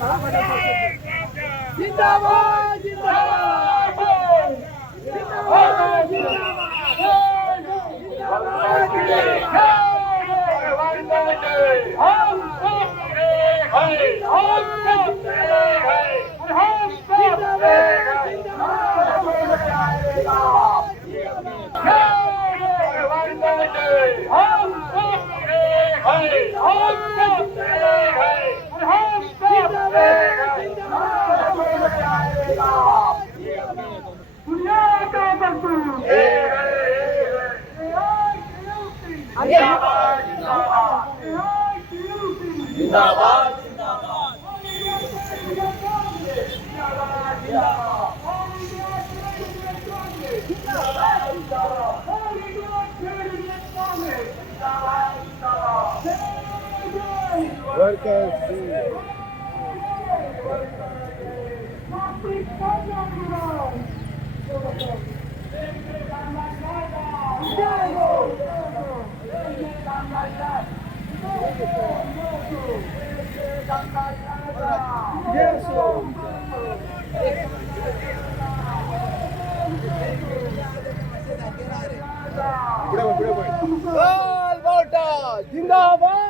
जिंदाबाद जिंदाबाद जिंदाबाद जिंदाबाद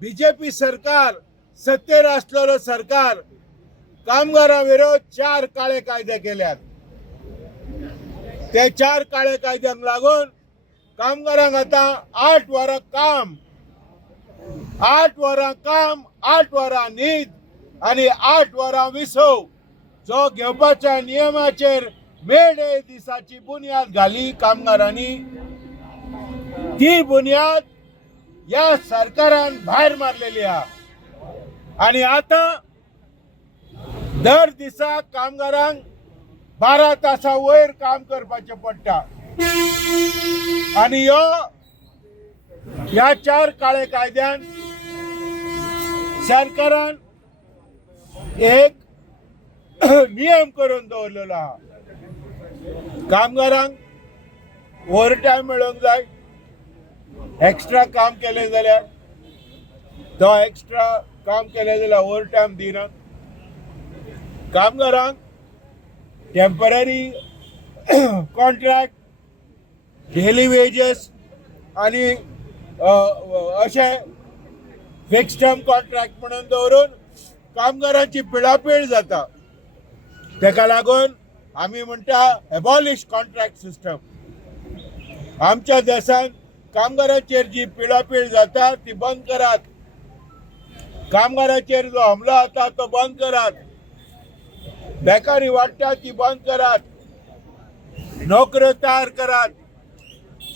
बीजेपी सरकार सत्तेर असलेलं सरकार कामगारांविरोध 4 काळे कायदे केल्यात. ते 4 काळे कायद्यांक लागून कामगारांक आता 8 वरां काम 8 वरां न्हीद आणि 8 वरां विसव जो घेवपाच्या नियमाचेर मे डे दिसाची बुन्याद घाली कामगारांनी. ती बुन्याद या सरकारान भायर मारलेली आहे आणि आता दर दिसा कामगारांक 12 तासां वयर काम करपाचें पडटा आणि ह्या 4 काळे कायद्यान सरकारान एक नियम करून दवरलेलो आहा. कामगारांक ओव्हरटायम मेळोंक जाय. एक्स्ट्रा काम केले जाल्यार तो एक्स्ट्रा काम केले जाल्यार ओव्हरटायम दिना. कामगारांक टेम्पररी कॉन्ट्रॅक्ट डेली वेजेस आणि अशे फिक्स टर्म कॉन्ट्रॅक्ट म्हणून दवरून कामगारांची पिळापीळ जाता. तेका लागून आमी म्हणटा एबॉलिश कॉन्ट्रॅक्ट सिस्टम. आमच्या देशात कामगारांचेर जी पिळापीळ जाता ती बंद करात. कामगारांचेर जो हमलो जाता तो बंद करात. बेकारी वाडटा ती बंद करात. नोकऱ्यो तयार करात.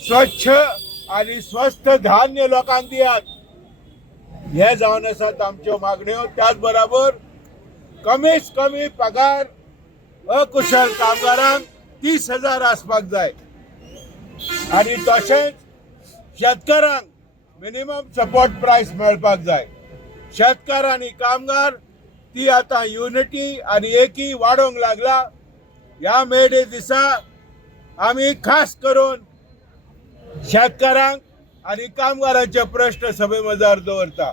स्वच्छ आणि स्वस्थ धान्य लोकांक दियात. हे जावन आसात आमच्यो मागण्यो. त्याच बरोबर कमीत कमी पगार अकुशल कामगारांक 30,000 आसपाक जाय आणि तशेंच शेतकारांक मिनिमम सपोर्ट प्राइस मेळपाक जाय. शेतकार आणि कामगार ती आता युनिटी आणि एकी वाडोंक लागला. ह्या मे डे दिसा आम्ही खास करून शेतकारांक आणि कामगारांचे प्रश्न सभे मजार दवरता.